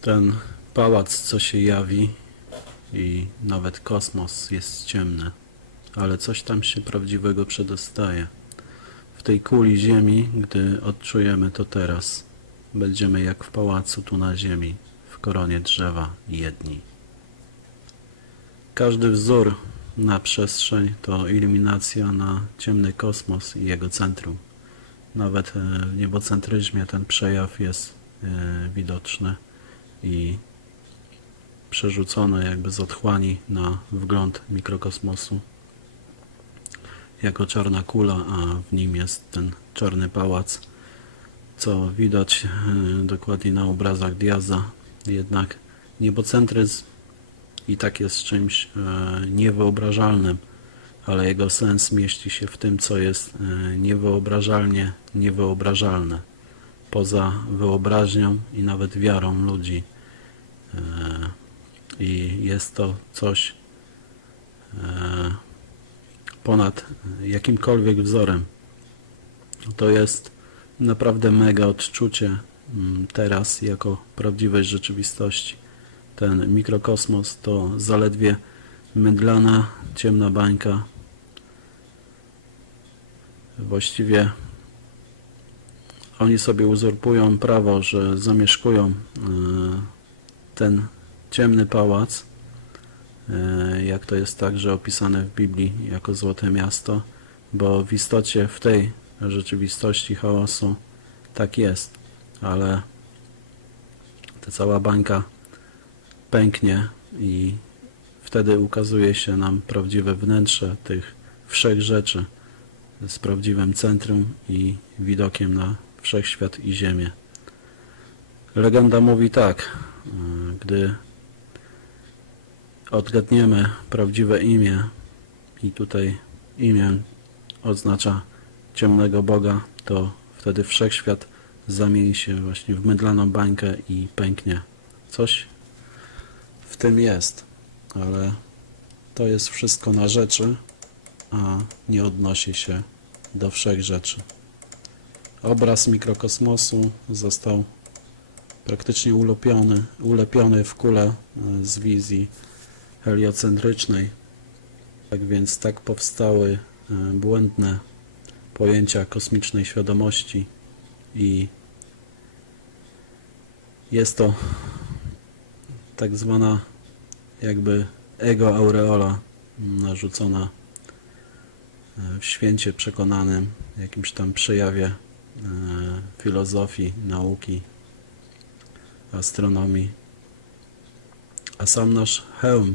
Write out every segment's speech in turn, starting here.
Ten pałac, co się jawi i nawet kosmos jest ciemny, ale coś tam się prawdziwego przedostaje. W tej kuli ziemi, gdy odczujemy to teraz, będziemy jak w pałacu tu na ziemi, w koronie drzewa jedni. Każdy wzór na przestrzeń to iluminacja na ciemny kosmos i jego centrum. Nawet e, w niebocentryzmie ten przejaw jest e, widoczny i przerzucony jakby z otchłani na wgląd mikrokosmosu jako czarna kula, a w nim jest ten czarny pałac, co widać e, dokładnie na obrazach Diaza. Jednak niebocentryzm i tak jest czymś e, niewyobrażalnym, ale jego sens mieści się w tym, co jest e, niewyobrażalnie niewyobrażalne, poza wyobraźnią i nawet wiarą ludzi. E, I jest to coś e, ponad jakimkolwiek wzorem. To jest naprawdę mega odczucie mm, teraz jako prawdziwej rzeczywistości. Ten mikrokosmos to zaledwie mydlana, ciemna bańka. Właściwie oni sobie uzurpują prawo, że zamieszkują e, ten ciemny pałac, e, jak to jest także opisane w Biblii jako złote miasto, bo w istocie w tej rzeczywistości chaosu tak jest, ale ta cała bańka pęknie i wtedy ukazuje się nam prawdziwe wnętrze tych wszech rzeczy z prawdziwym centrum i widokiem na wszechświat i ziemię. Legenda mówi tak, y, gdy odgadniemy prawdziwe imię i tutaj imię oznacza ciemnego Boga, to wtedy wszechświat zamieni się właśnie w mydlaną bańkę i pęknie. Coś w tym jest, ale to jest wszystko na rzeczy, a nie odnosi się do wszech rzeczy. Obraz mikrokosmosu został praktycznie ulepiony, ulepiony w kulę e, z wizji heliocentrycznej. Tak więc tak powstały e, błędne pojęcia kosmicznej świadomości i jest to tak zwana jakby ego aureola narzucona e, w święcie przekonanym, jakimś tam przejawie filozofii, nauki, astronomii. A sam nasz hełm,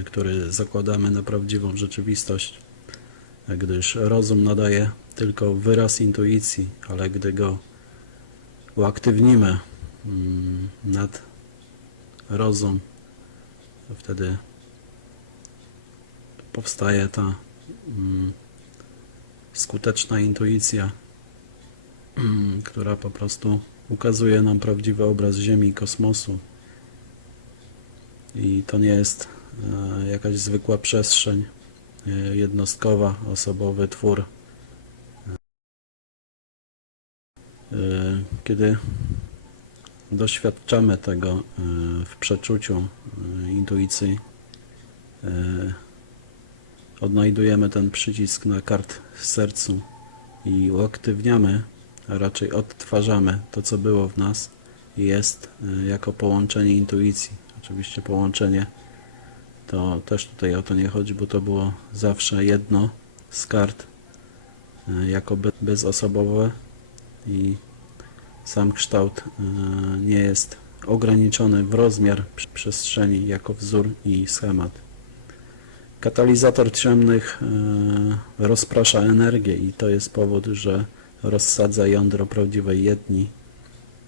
e, który zakładamy na prawdziwą rzeczywistość, e, gdyż rozum nadaje tylko wyraz intuicji, ale gdy go uaktywnimy mm, nad rozum, to wtedy powstaje ta mm, skuteczna intuicja, która po prostu ukazuje nam prawdziwy obraz Ziemi i kosmosu. I to nie jest e, jakaś zwykła przestrzeń e, jednostkowa, osobowy twór. E, Kiedy doświadczamy tego w przeczuciu, intuicji, odnajdujemy ten przycisk na kart w sercu i uaktywniamy, a raczej odtwarzamy to, co było w nas i jest e, jako połączenie intuicji. Oczywiście połączenie to też tutaj o to nie chodzi, bo to było zawsze jedno z kart e, jako be- bezosobowe i sam kształt e, nie jest ograniczony w rozmiar przestrzeni jako wzór i schemat. Katalizator ciemnych rozprasza energię i to jest powód, że rozsadza jądro prawdziwej jedni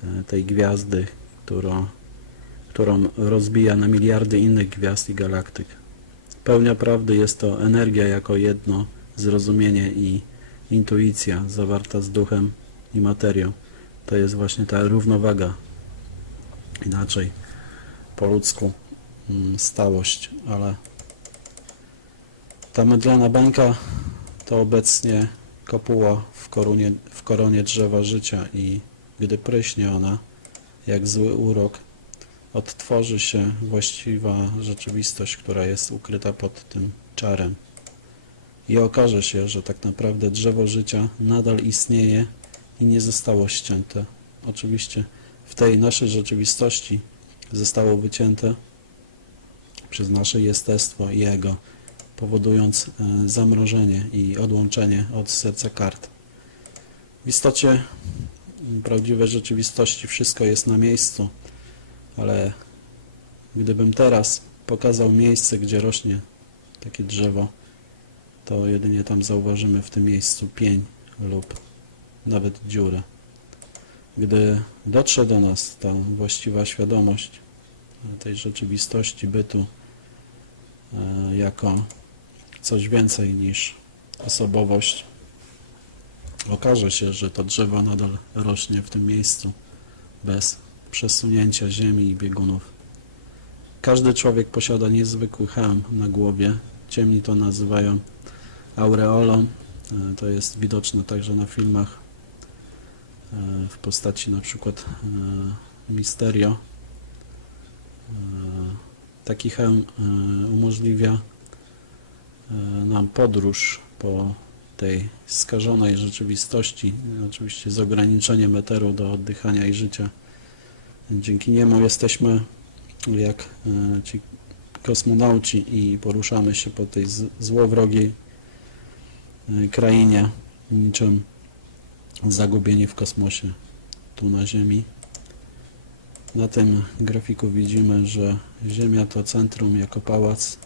e, tej gwiazdy, którą, którą rozbija na miliardy innych gwiazd i galaktyk. Pełnia prawdy jest to energia jako jedno, zrozumienie i intuicja zawarta z duchem i materią. To jest właśnie ta równowaga. Inaczej po ludzku mm, stałość, ale ta mydlana bańka to obecnie kopuła w koronie, w koronie drzewa życia i gdy pryśnie ona, jak zły urok, odtworzy się właściwa rzeczywistość, która jest ukryta pod tym czarem. I okaże się, że tak naprawdę drzewo życia nadal istnieje i nie zostało ścięte. Oczywiście w tej naszej rzeczywistości zostało wycięte przez nasze jestestwo i ego, powodując e, zamrożenie i odłączenie od serca kart. W istocie w prawdziwej rzeczywistości wszystko jest na miejscu, ale gdybym teraz pokazał miejsce, gdzie rośnie takie drzewo, to jedynie tam zauważymy w tym miejscu pień lub nawet dziurę. Gdy dotrze do nas ta właściwa świadomość tej rzeczywistości bytu e, jako coś więcej niż osobowość, okaże się, że to drzewo nadal rośnie w tym miejscu bez przesunięcia ziemi i biegunów. Każdy człowiek posiada niezwykły hełm na głowie. Ciemni to nazywają aureolą. E, To jest widoczne także na filmach e, w postaci na przykład e, Misterio. Taki hełm umożliwia nam podróż po tej skażonej rzeczywistości, oczywiście z ograniczeniem eteru do oddychania i życia. Dzięki niemu jesteśmy jak e, ci kosmonauci i poruszamy się po tej złowrogiej e, krainie, niczym zagubieni w kosmosie tu na Ziemi. Na tym grafiku widzimy, że Ziemia to centrum jako pałac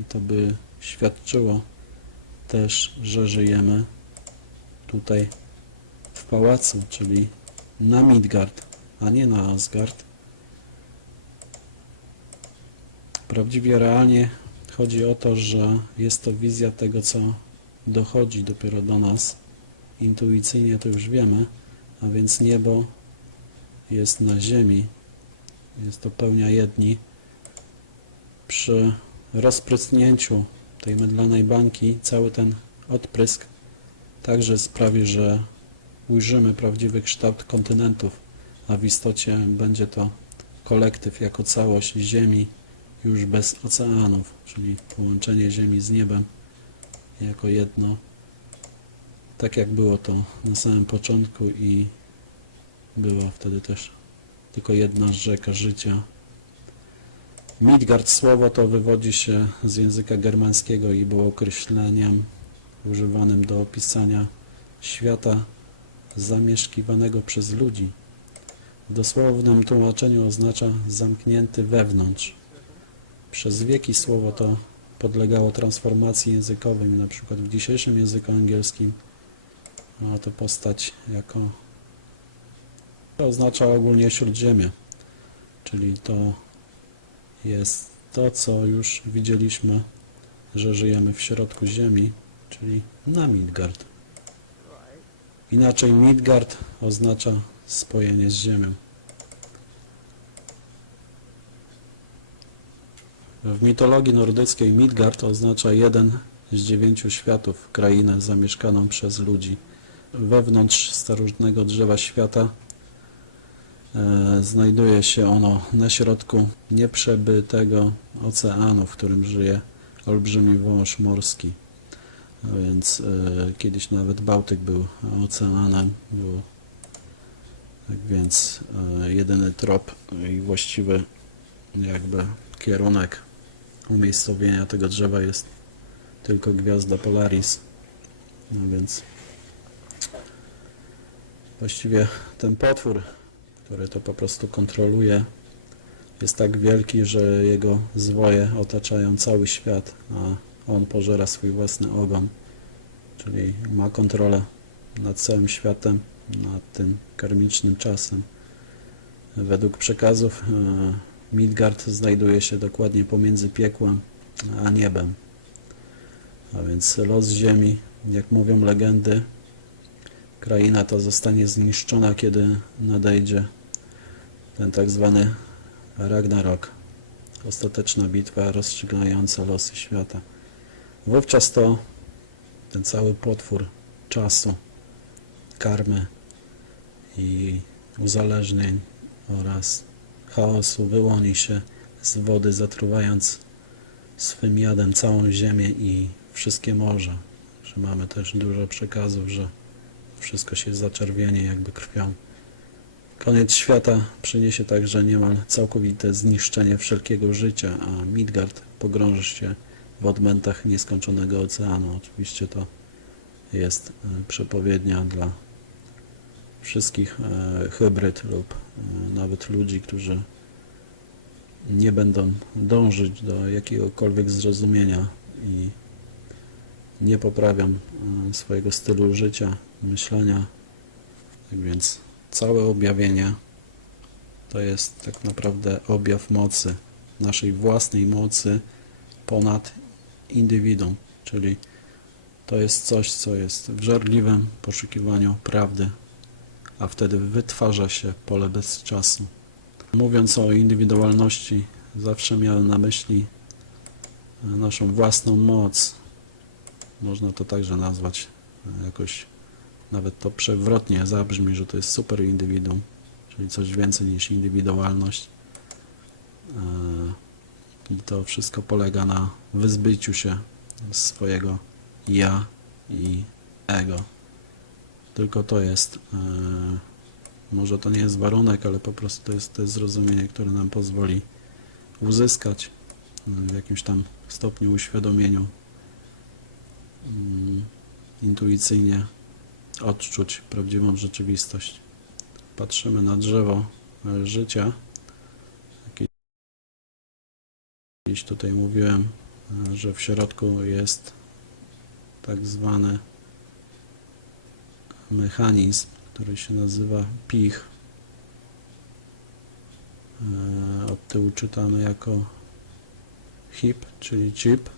i to by świadczyło też, że żyjemy tutaj w pałacu, czyli na Midgard, a nie na Asgard. Prawdziwie realnie chodzi o to, że jest to wizja tego, co dochodzi dopiero do nas. Intuicyjnie to już wiemy, a więc niebo jest na ziemi. Jest to pełnia jedni. Przy rozprysnięciu tej mydlanej bańki cały ten odprysk także sprawi, że ujrzymy prawdziwy kształt kontynentów, a w istocie będzie to kolektyw jako całość Ziemi już bez oceanów, czyli połączenie Ziemi z niebem jako jedno, tak jak było to na samym początku i była wtedy też tylko jedna rzeka życia. Midgard słowo to wywodzi się z języka germańskiego i było określeniem używanym do opisania świata zamieszkiwanego przez ludzi. W dosłownym tłumaczeniu oznacza zamknięty wewnątrz. Przez wieki słowo to podlegało transformacji językowej, na przykład w dzisiejszym języku angielskim ma to postać jako to oznacza ogólnie śródziemie, czyli to jest to, co już widzieliśmy, że żyjemy w środku ziemi, czyli na Midgard. Inaczej Midgard oznacza spojenie z ziemią. W mitologii nordyckiej Midgard oznacza jeden z dziewięciu światów, krainę zamieszkaną przez ludzi. Wewnątrz starożytnego drzewa świata znajduje się ono na środku nieprzebytego oceanu, w którym żyje olbrzymi wąż morski. A więc e, kiedyś nawet Bałtyk był oceanem, był tak więc e, jedyny trop i właściwy jakby kierunek umiejscowienia tego drzewa jest tylko gwiazda Polaris. No więc właściwie ten potwór, który to po prostu kontroluje, jest tak wielki, że jego zwoje otaczają cały świat, a on pożera swój własny ogon, czyli ma kontrolę nad całym światem, nad tym karmicznym czasem. Według przekazów e, Midgard znajduje się dokładnie pomiędzy piekłem a niebem. A więc los Ziemi, jak mówią legendy, kraina ta zostanie zniszczona, kiedy nadejdzie ten tak zwany Ragnarok, ostateczna bitwa rozstrzygająca losy świata. Wówczas to ten cały potwór czasu, karmy i uzależnień oraz chaosu wyłoni się z wody, zatruwając swym jadem całą ziemię i wszystkie morza. Że mamy też dużo przekazów, że wszystko się zaczerwieni jakby krwią. Koniec świata przyniesie także niemal całkowite zniszczenie wszelkiego życia, a Midgard pogrąży się w odmętach nieskończonego oceanu. Oczywiście to jest e, przepowiednia dla wszystkich e, hybryd lub e, nawet ludzi, którzy nie będą dążyć do jakiegokolwiek zrozumienia i nie poprawią swojego stylu życia, myślenia. Tak więc całe objawienie to jest tak naprawdę objaw mocy, naszej własnej mocy ponad indywiduum, czyli to jest coś, co jest w żarliwym poszukiwaniu prawdy, a wtedy wytwarza się pole bez czasu. Mówiąc o indywidualności, zawsze miałem na myśli naszą własną moc. Można to także nazwać jakoś, nawet to przewrotnie zabrzmi, że to jest super indywiduum, czyli coś więcej niż indywidualność. E, I to wszystko polega na wyzbyciu się swojego ja i ego. Tylko to jest, e, może to nie jest warunek, ale po prostu to jest to jest zrozumienie, które nam pozwoli uzyskać e, w jakimś tam stopniu uświadomieniu, mm, intuicyjnie odczuć prawdziwą rzeczywistość. Patrzymy na drzewo e, życia. Kiedyś tutaj mówiłem, e, że w środku jest tak zwany mechanizm, który się nazywa pich. E, Od tyłu czytamy jako HIP, czyli chip.